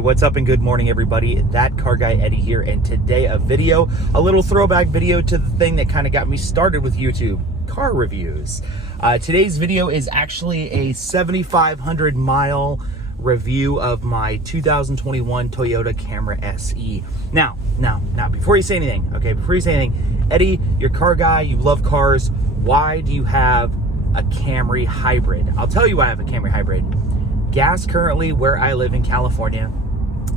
What's up and good morning, everybody? That car guy Eddie here, and today a little throwback video to the thing that kind of got me started with YouTube, car reviews. Today's video is actually a 7,500 mile review of my 2021 Toyota Camry SE. Now, before you say anything, Eddie, you're a car guy, you love cars. Why do you have a Camry hybrid? I'll tell you why I have a Camry hybrid. Gas currently where I live in California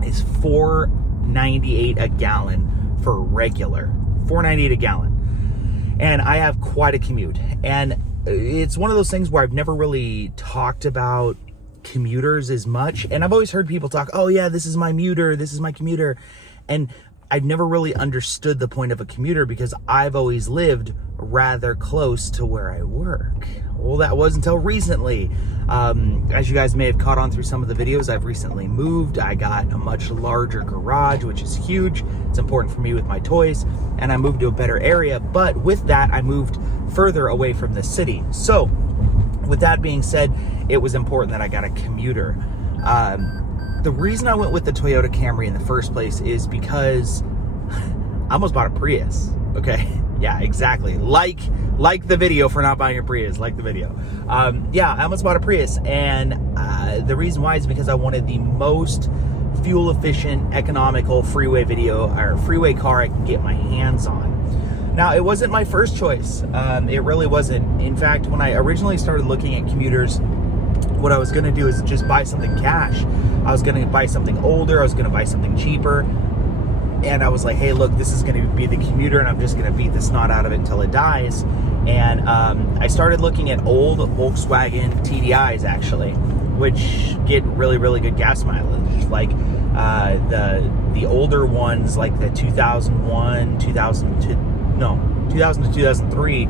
is $4.98 a gallon for regular, $4.98 a gallon. And I have quite a commute. And it's one of those things where I've never really talked about commuters as much. And I've always heard people talk, oh yeah, this is my commuter, this is my commuter. And I've never really understood the point of a commuter because I've always lived rather close to where I work. Well, that was until recently. As you guys may have caught on through some of the videos, I've recently moved. I got a much larger garage, which is huge. It's important for me with my toys, and I moved to a better area. But with that, I moved further away from the city. So with that being said, it was important that I got a commuter. The reason I went with the Toyota Camry in the first place is because I almost bought a Prius, okay? Yeah, exactly. Like the video for not buying a Prius, like the video. Yeah, I almost bought a Prius, and the reason why is because I wanted the most fuel efficient, economical freeway car I can get my hands on. Now, it wasn't my first choice. It really wasn't. In fact, when I originally started looking at commuters, what I was gonna do is just buy something cash. I was gonna buy something older, I was gonna buy something cheaper. And I was like, hey, look, this is gonna be the commuter and I'm just gonna beat the snot out of it until it dies. And I started looking at old Volkswagen TDIs actually, which get really, really good gas mileage. Like the older ones, like the 2001, 2000 to 2003,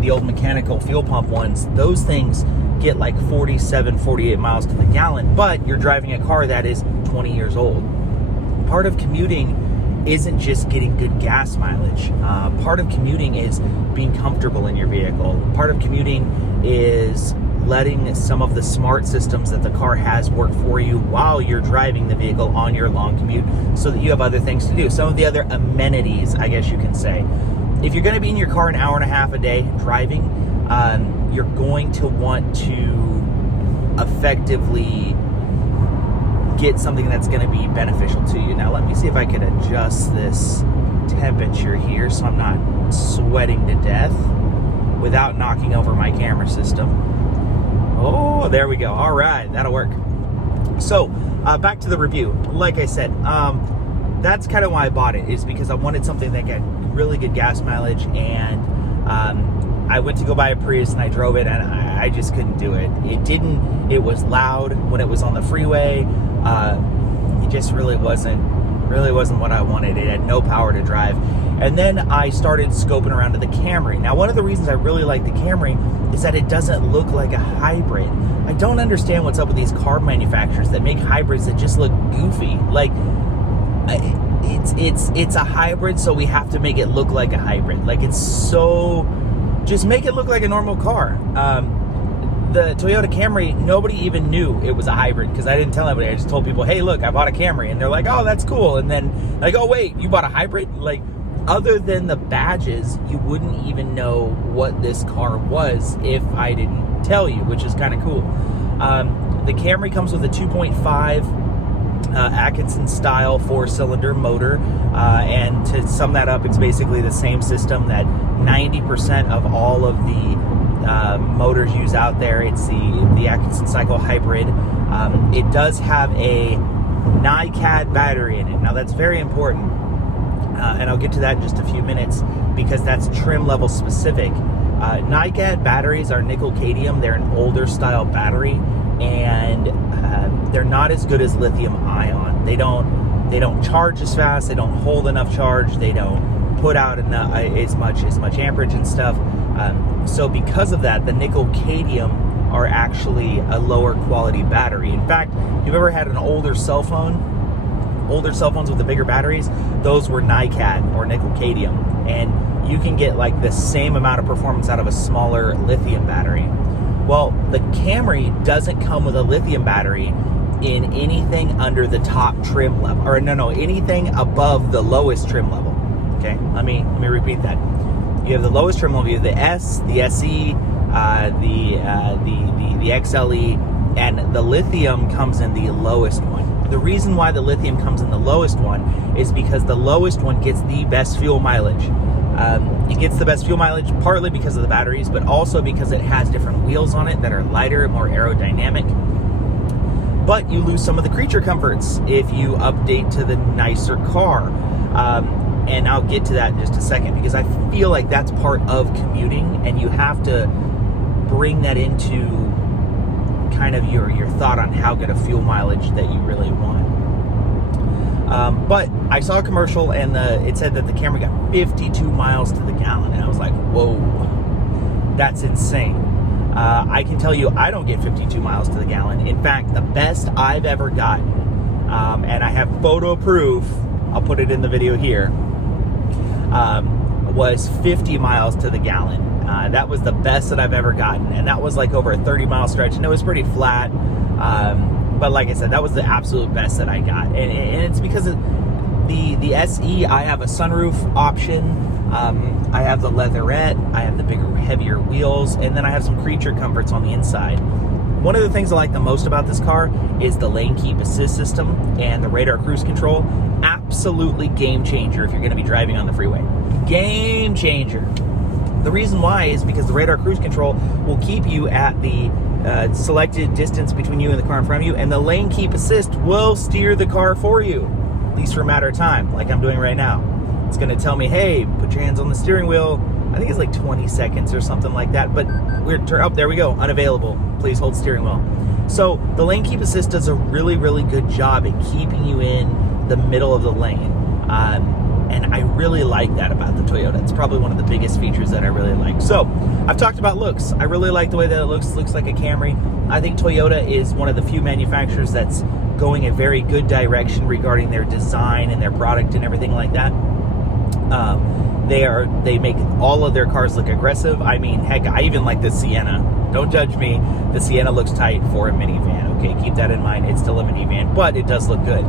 the old mechanical fuel pump ones, those things get like 47, 48 miles to the gallon, but you're driving a car that is 20 years old. Part of commuting isn't just getting good gas mileage. Part of commuting is being comfortable in your vehicle. Part of commuting is letting some of the smart systems that the car has work for you while you're driving the vehicle on your long commute so that you have other things to do. Some of the other amenities, I guess you can say. If you're gonna be in your car an hour and a half a day driving, you're going to want to effectively get something that's going to be beneficial to you. Now, let me see if I can adjust this temperature here so I'm not sweating to death without knocking over my camera system. Oh, there we go. All right, that'll work. So, back to the review. Like I said, that's kind of why I bought it, is because I wanted something that got really good gas mileage, and I went to go buy a Prius and I drove it and I just couldn't do it. It was loud when it was on the freeway. It just really wasn't what I wanted. It had no power to drive. And then I started scoping around to the Camry. Now, one of the reasons I really like the Camry is that it doesn't look like a hybrid. I don't understand what's up with these car manufacturers that make hybrids that just look goofy. Like, it's a hybrid, so we have to make it look like a hybrid. Like, just make it look like a normal car. The Toyota Camry, nobody even knew it was a hybrid because I didn't tell anybody. I just told people, hey, look, I bought a Camry. And they're like, oh, that's cool. And then like, oh, wait, you bought a hybrid? Like, other than the badges, you wouldn't even know what this car was if I didn't tell you, which is kind of cool. The Camry comes with a 2.5 Atkinson style 4-cylinder motor, and to sum that up, it's basically the same system that 90% of all of the motors use out there. It's the Atkinson Cycle Hybrid. It does have a NiCad battery in it. Now, that's very important, and I'll get to that in just a few minutes because that's trim level specific. NiCad batteries are nickel cadmium. They're an older style battery, and they're not as good as lithium ion. They don't charge as fast. They don't hold enough charge. They don't put out as much amperage and stuff. So because of that, the nickel cadmium are actually a lower quality battery. In fact, if you've ever had an older cell phones with the bigger batteries, those were NiCad or nickel cadmium, and you can get like the same amount of performance out of a smaller lithium battery. Well, the Camry doesn't come with a lithium battery. in anything under the top trim level, or no, anything above the lowest trim level. Okay, let me repeat that. You have the lowest trim level. You have the S, the SE, the XLE, and the lithium comes in the lowest one. The reason why the lithium comes in the lowest one is because the lowest one gets the best fuel mileage. It gets the best fuel mileage partly because of the batteries, but also because it has different wheels on it that are lighter, more aerodynamic. But you lose some of the creature comforts if you update to the nicer car. And I'll get to that in just a second, because I feel like that's part of commuting, and you have to bring that into kind of your thought on how good a fuel mileage that you really want. But I saw a commercial, and it said that the Camry got 52 miles to the gallon, and I was like, whoa, that's insane. I can tell you I don't get 52 miles to the gallon. In fact, the best I've ever gotten, and I have photo proof, I'll put it in the video here, was 50 miles to the gallon. That was the best that I've ever gotten, and that was like over a 30-mile stretch, and it was pretty flat. But like I said, that was the absolute best that I got, and it's because of the SE. I have a sunroof option. I have the leatherette. I have the bigger, heavier wheels, and then I have some creature comforts on the inside. One of the things I like the most about this car is the lane keep assist system and the radar cruise control. Absolutely game changer if you're going to be driving on the freeway. Game changer. The reason why is because the radar cruise control will keep you at the selected distance between you and the car in front of you, and the lane keep assist will steer the car for you, at least for a matter of time, like I'm doing right now. It's going to tell me, hey, put your hands on the steering wheel. I think it's like 20 seconds or something like that, but there we go, unavailable. Please hold steering wheel. So the lane keep assist does a really, really good job at keeping you in the middle of the lane. And I really like that about the Toyota. It's probably one of the biggest features that I really like. So I've talked about looks. I really like the way that it looks like a Camry. I think Toyota is one of the few manufacturers that's going a very good direction regarding their design and their product and everything like that. They make all of their cars look aggressive. I mean, heck, I even like the Sienna. Don't judge me. The Sienna looks tight for a minivan. Okay, keep that in mind. It's still a minivan, but it does look good.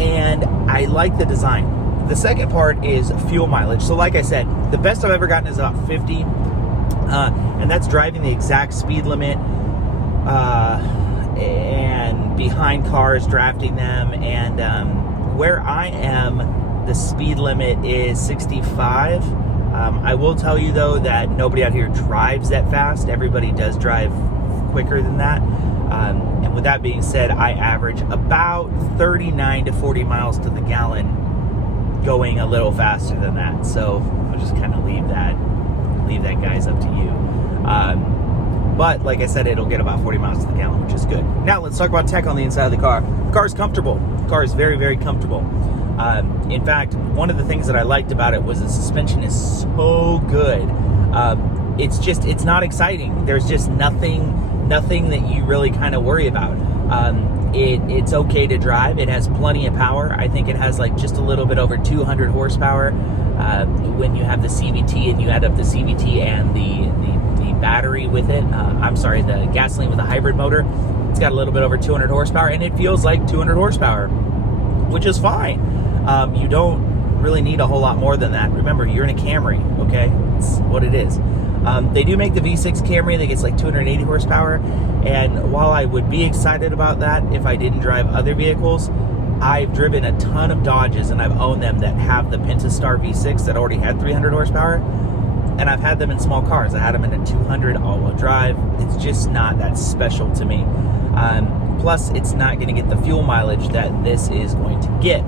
And I like the design. The second part is fuel mileage. So like I said, the best I've ever gotten is about 50, and that's driving the exact speed limit, and behind cars, drafting them, and where I am, the speed limit is 65. I will tell you though that nobody out here drives that fast. Everybody does drive quicker than that. And with that being said, I average about 39 to 40 miles to the gallon, going a little faster than that. So I'll just kind of leave that guys up to you. But like I said, it'll get about 40 miles to the gallon, which is good. Now let's talk about tech on the inside of the car. The car is comfortable. The car is very, very comfortable. In fact, one of the things that I liked about it was the suspension is so good. It's not exciting. There's just nothing that you really kind of worry about. It's okay to drive. It has plenty of power. I think it has like just a little bit over 200 horsepower. When you have the CVT and you add up the CVT and the battery with it, the gasoline with a hybrid motor, it's got a little bit over 200 horsepower, and it feels like 200 horsepower, which is fine. You don't really need a whole lot more than that. Remember, you're in a Camry, okay? It's what it is. They do make the V6 Camry that gets like 280 horsepower, and while I would be excited about that if I didn't drive other vehicles, I've driven a ton of Dodges and I've owned them that have the Pentastar V6 that already had 300 horsepower, and I've had them in small cars. I had them in a 200 all-wheel drive. It's just not that special to me. Plus, it's not going to get the fuel mileage that this is going to get.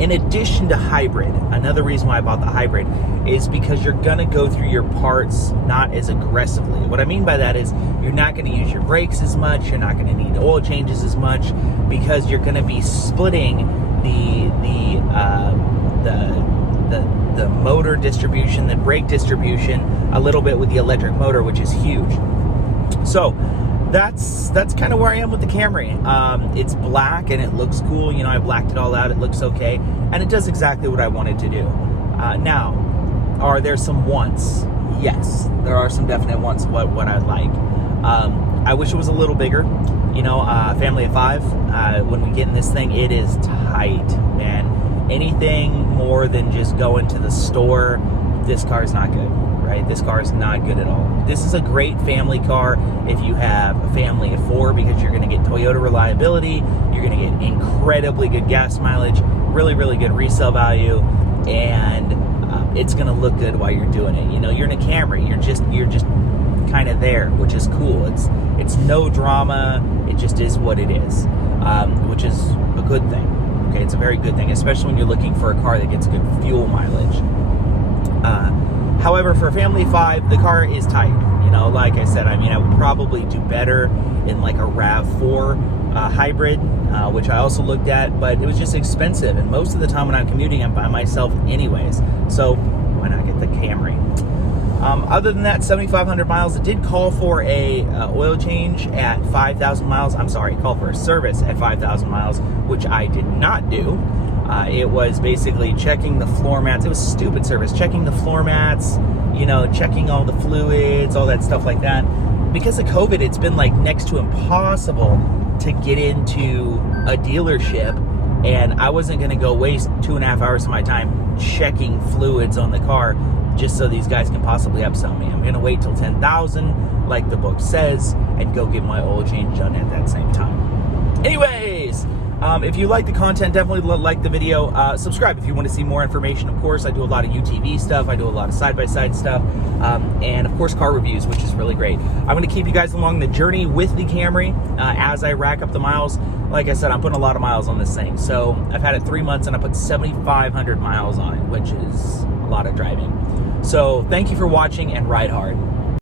In addition to hybrid, another reason why I bought the hybrid is because you're going to go through your parts not as aggressively. What I mean by that is you're not going to use your brakes as much, you're not going to need oil changes as much, because you're going to be splitting the motor distribution, the brake distribution a little bit with the electric motor, which is huge. So that's kind of where I am with the Camry. It's black and it looks cool. You know, I blacked it all out. It looks okay, and it does exactly what I wanted to do. Now, are there some wants? Yes, there are some definite wants. What I'd like. I wish it was a little bigger. You know, family of 5, when we get in this thing, it is tight, man. Anything more than just going to the store, this car is not good, right? This car is not good at all. This is a great family car if you have a family of 4, because you're going to get Toyota reliability, you're going to get incredibly good gas mileage, really, really good resale value, and it's going to look good while you're doing it. You know, you're in a Camry, you're just kind of there, which is cool. It's no drama. It just is what it is, which is a good thing. Okay, it's a very good thing, especially when you're looking for a car that gets good fuel mileage. However, for a family of 5, the car is tight. You know, like I said, I mean, I would probably do better in like a RAV4 hybrid, which I also looked at, but it was just expensive. And most of the time when I'm commuting, I'm by myself anyways. So why not get the Camry? Other than that, 7,500 miles. It did call for a oil change at 5,000 miles. I'm sorry, it called for a service at 5,000 miles, which I did not do. It was basically checking the floor mats. It was stupid service. Checking the floor mats, you know, checking all the fluids, all that stuff like that. Because of COVID, it's been like next to impossible to get into a dealership. And I wasn't going to go waste 2.5 hours of my time checking fluids on the car just so these guys can possibly upsell me. I'm going to wait till 10,000, like the book says, and go get my oil change done at that same time. Anyways, if you like the content, definitely like the video. Subscribe if you want to see more information. Of course, I do a lot of UTV stuff. I do a lot of side-by-side stuff. And, of course, car reviews, which is really great. I'm going to keep you guys along the journey with the Camry as I rack up the miles. Like I said, I'm putting a lot of miles on this thing. So I've had it 3 months, and I put 7,500 miles on it, which is a lot of driving. So thank you for watching, and ride hard.